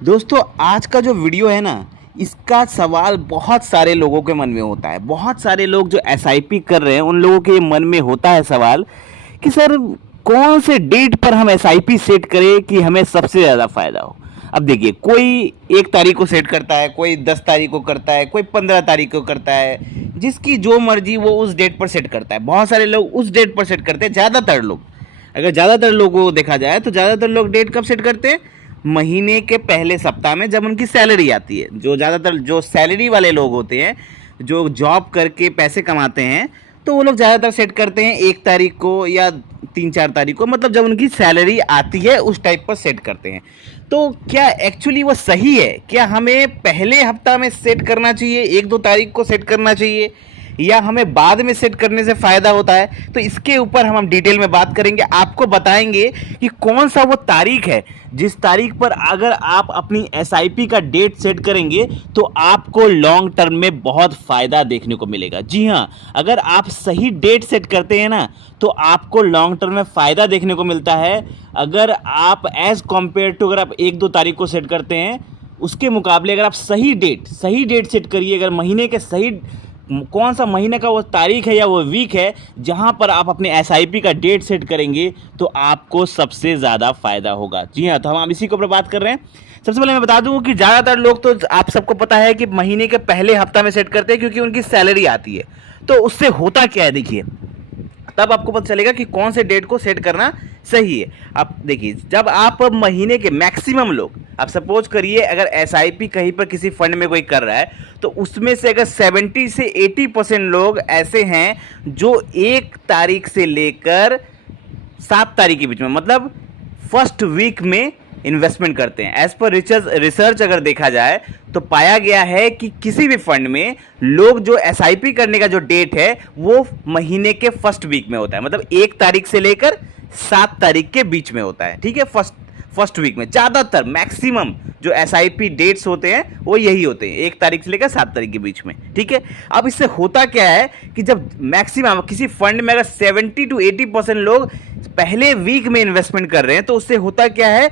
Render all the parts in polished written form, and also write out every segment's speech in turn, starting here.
दोस्तों आज का जो वीडियो है ना, इसका सवाल बहुत सारे लोगों के मन में होता है। बहुत सारे लोग जो एसआईपी कर रहे हैं उन लोगों के मन में होता है सवाल कि सर कौन से डेट पर हम एसआईपी सेट करें कि हमें सबसे ज़्यादा फ़ायदा हो। अब देखिए, कोई 1 तारीख को सेट करता है, कोई 10 तारीख को करता है, कोई 15 तारीख को करता है। जिसकी जो मर्जी वो उस डेट पर सेट करता है। बहुत सारे लोग उस डेट पर सेट करते हैं। ज़्यादातर लोग, अगर ज़्यादातर लोगों को देखा जाए तो ज़्यादातर लोग डेट कब सेट करते हैं? महीने के पहले सप्ताह में, जब उनकी सैलरी आती है। जो ज़्यादातर जो सैलरी वाले लोग होते हैं, जो जॉब करके पैसे कमाते हैं, तो वो लोग ज़्यादातर सेट करते हैं 1 तारीख को या 3-4 तारीख को, मतलब जब उनकी सैलरी आती है उस टाइप पर सेट करते हैं। तो क्या एक्चुअली वो सही है? क्या हमें पहले हफ्ता में सेट करना चाहिए, 1-2 तारीख को सेट करना चाहिए, या हमें बाद में सेट करने से फ़ायदा होता है? तो इसके ऊपर हम डिटेल में बात करेंगे। आपको बताएंगे कि कौन सा वो तारीख है जिस तारीख पर अगर आप अपनी एसआईपी का डेट सेट करेंगे तो आपको लॉन्ग टर्म में बहुत फ़ायदा देखने को मिलेगा। जी हाँ, अगर आप सही डेट सेट करते हैं ना तो आपको लॉन्ग टर्म में फ़ायदा देखने को मिलता है। अगर आप एज़ कम्पेयर टू, अगर आप 1-2 तारीख को सेट करते हैं उसके मुकाबले अगर आप सही डेट सेट करिए, अगर महीने के सही कौन सा महीने का वो तारीख है या वो वीक है जहां पर आप अपने एसआईपी का डेट सेट करेंगे तो आपको सबसे ज़्यादा फ़ायदा होगा। जी हाँ, तो हम इसी के ऊपर बात कर रहे हैं। सबसे पहले मैं बता दूं कि ज़्यादातर लोग, तो आप सबको पता है कि महीने के पहले हफ्ता में सेट करते हैं क्योंकि उनकी सैलरी आती है। तो उससे होता क्या है, देखिए, तब आपको पता चलेगा कि कौन से डेट को सेट करना सही है। अब देखिए, जब आप महीने के मैक्सिमम लोग, आप सपोज करिए अगर एसआईपी कहीं पर किसी फंड में कोई कर रहा है तो उसमें से अगर 70 से 80% लोग ऐसे हैं जो 1 तारीख से लेकर 7 तारीख के बीच में, मतलब फर्स्ट वीक में इन्वेस्टमेंट करते हैं। एज पर रिसर्च अगर देखा जाए तो पाया गया है कि किसी भी फंड में लोग जो एसआईपी करने का जो डेट है वो महीने के फर्स्ट वीक में होता है, मतलब 1 तारीख से लेकर 7 तारीख के बीच में होता है। ठीक है, फर्स्ट वीक में ज़्यादातर मैक्सिमम जो एसआईपी डेट्स होते हैं वो यही होते हैं, 1 तारीख से लेकर 7 तारीख के बीच में। ठीक है, अब इससे होता क्या है कि जब मैक्सिमम किसी फंड में अगर 70 to 80% लोग पहले वीक में इन्वेस्टमेंट कर रहे हैं तो उससे होता क्या है,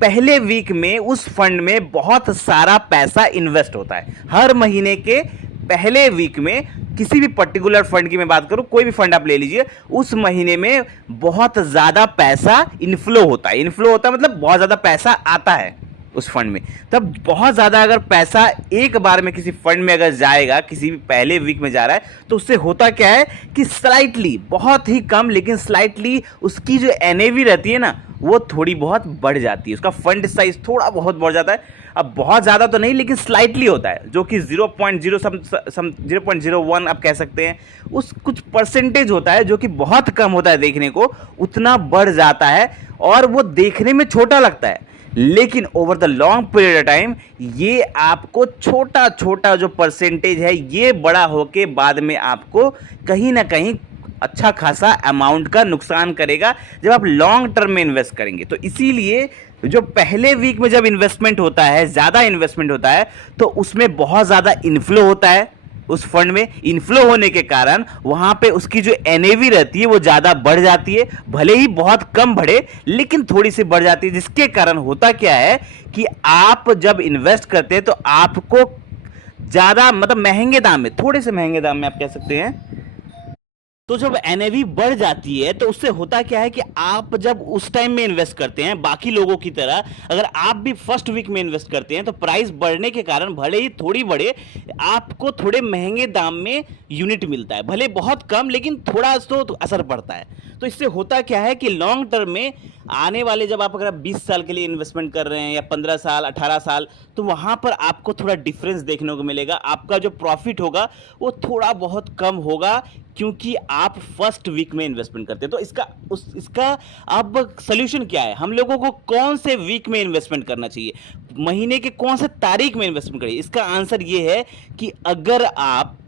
पहले वीक में उस फंड में बहुत सारा पैसा इन्वेस्ट होता है। हर महीने के पहले वीक में किसी भी पर्टिकुलर फंड की मैं बात करूं, कोई भी फंड आप ले लीजिए, उस महीने में बहुत ज़्यादा पैसा इनफ्लो होता है। इनफ्लो होता है मतलब बहुत ज़्यादा पैसा आता है उस फंड में। तब बहुत ज़्यादा अगर पैसा एक बार में किसी फंड में अगर जाएगा, किसी भी पहले वीक में जा रहा है, तो उससे होता क्या है कि स्लाइटली, बहुत ही कम लेकिन स्लाइटली उसकी जो एनएवी रहती है ना वो थोड़ी बहुत बढ़ जाती है, उसका फंड साइज थोड़ा बहुत बढ़ जाता है। अब बहुत ज़्यादा तो नहीं लेकिन स्लाइटली होता है, जो कि 0.01 आप कह सकते हैं, उस कुछ परसेंटेज होता है जो कि बहुत कम होता है देखने को, उतना बढ़ जाता है और वो देखने में छोटा लगता है, लेकिन over the long period of time ये आपको छोटा छोटा जो परसेंटेज है ये बड़ा होके बाद में आपको कहीं ना कहीं अच्छा खासा अमाउंट का नुकसान करेगा जब आप लॉन्ग टर्म में इन्वेस्ट करेंगे। तो इसीलिए जो पहले वीक में जब इन्वेस्टमेंट होता है, ज़्यादा इन्वेस्टमेंट होता है, तो उसमें बहुत ज़्यादा इन्फ्लो होता है। उस फंड में इन्फ्लो होने के कारण वहां पे उसकी जो एनएवी रहती है वो ज़्यादा बढ़ जाती है, भले ही बहुत कम बढ़े लेकिन थोड़ी सी बढ़ जाती है, जिसके कारण होता क्या है कि आप जब इन्वेस्ट करते हैं तो आपको ज़्यादा, मतलब महंगे दाम में, थोड़े से महंगे दाम में आप कह सकते हैं, तो जब एनएवी बढ़ जाती है तो उससे होता क्या है कि आप जब उस टाइम में इन्वेस्ट करते हैं बाकी लोगों की तरह, अगर आप भी फर्स्ट वीक में इन्वेस्ट करते हैं तो प्राइस बढ़ने के कारण भले ही थोड़ी बढ़े, आपको थोड़े महंगे दाम में यूनिट मिलता है, भले बहुत कम लेकिन थोड़ा तो असर पड़ता है। तो इससे होता क्या है कि लॉन्ग टर्म में आने वाले, जब आप अगर 20 साल के लिए इन्वेस्टमेंट कर रहे हैं या 15 साल 18 साल, तो वहाँ पर आपको थोड़ा डिफरेंस देखने को मिलेगा। आपका जो प्रॉफिट होगा वो थोड़ा बहुत कम होगा क्योंकि आप फर्स्ट वीक में इन्वेस्टमेंट करते हैं। तो इसका अब सोल्यूशन क्या है, हम लोगों को कौन से वीक में इन्वेस्टमेंट करना चाहिए, महीने के कौन से तारीख में इन्वेस्टमेंट करिए? इसका आंसर ये है कि अगर आप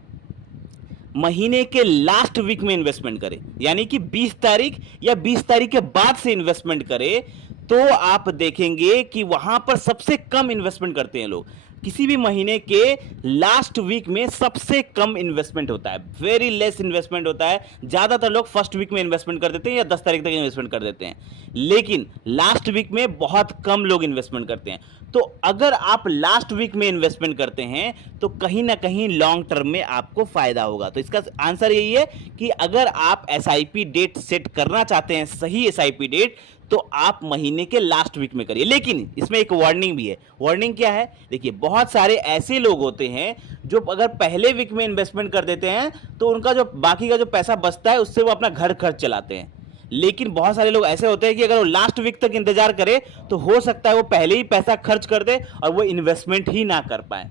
महीने के लास्ट वीक में इन्वेस्टमेंट करें, यानी कि 20 तारीख या 20 तारीख के बाद से इन्वेस्टमेंट करें, तो आप देखेंगे कि वहां पर सबसे कम इन्वेस्टमेंट करते हैं लोग। किसी भी महीने के लास्ट वीक में सबसे कम इन्वेस्टमेंट होता है, वेरी लेस इन्वेस्टमेंट होता है। ज़्यादातर लोग फर्स्ट वीक में इन्वेस्टमेंट कर देते हैं या 10 तारीख तक इन्वेस्टमेंट कर देते हैं, लेकिन लास्ट वीक में बहुत कम लोग इन्वेस्टमेंट करते हैं। तो अगर आप लास्ट वीक में इन्वेस्टमेंट करते हैं तो कहीं ना कहीं लॉन्ग टर्म में आपको फायदा होगा। तो इसका आंसर यही है कि अगर आप एसआईपी डेट सेट करना चाहते हैं, सही एसआईपी डेट, तो आप महीने के लास्ट वीक में करिए। लेकिन इसमें एक वार्निंग भी है। वार्निंग क्या है? देखिए, बहुत सारे ऐसे लोग होते हैं जो अगर पहले वीक में इन्वेस्टमेंट कर देते हैं तो उनका जो बाकी का जो पैसा बचता है उससे वो अपना घर खर्च चलाते हैं। लेकिन बहुत सारे लोग ऐसे होते हैं कि अगर वो लास्ट वीक तक इंतजार करे तो हो सकता है वो पहले ही पैसा खर्च कर दे और वो इन्वेस्टमेंट ही ना कर पाए।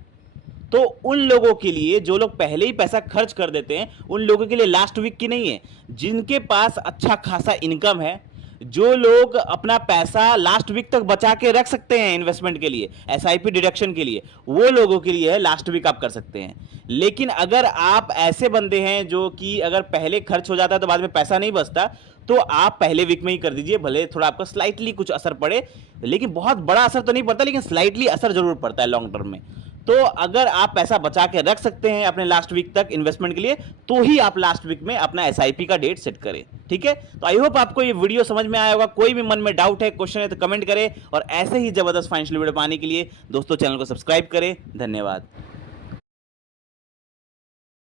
तो उन लोगों के लिए, जो लोग पहले ही पैसा खर्च कर देते हैं, उन लोगों के लिए लास्ट वीक की नहीं है। जिनके पास अच्छा खासा इनकम है, जो लोग अपना पैसा लास्ट वीक तक बचा के रख सकते हैं इन्वेस्टमेंट के लिए, एसआईपी डिडक्शन के लिए, वो लोगों के लिए है लास्ट वीक आप कर सकते हैं। लेकिन अगर आप ऐसे बंदे हैं जो कि अगर पहले खर्च हो जाता है तो बाद में पैसा नहीं बचता, तो आप पहले वीक में ही कर दीजिए। भले थोड़ा आपको स्लाइटली कुछ असर पड़े, लेकिन बहुत बड़ा असर तो नहीं पड़ता, लेकिन स्लाइटली असर जरूर पड़ता है लॉन्ग टर्म में। तो अगर आप पैसा बचा के रख सकते हैं अपने लास्ट वीक तक इन्वेस्टमेंट के लिए, तो ही आप लास्ट वीक में अपना एसआईपी का डेट सेट करें। ठीक है, तो आई होप आपको ये वीडियो समझ में आया होगा। कोई भी मन में डाउट है, क्वेश्चन है, तो कमेंट करें। और ऐसे ही जबरदस्त फाइनेंशियल वीडियो पाने के लिए दोस्तों चैनल को सब्सक्राइब करें। धन्यवाद।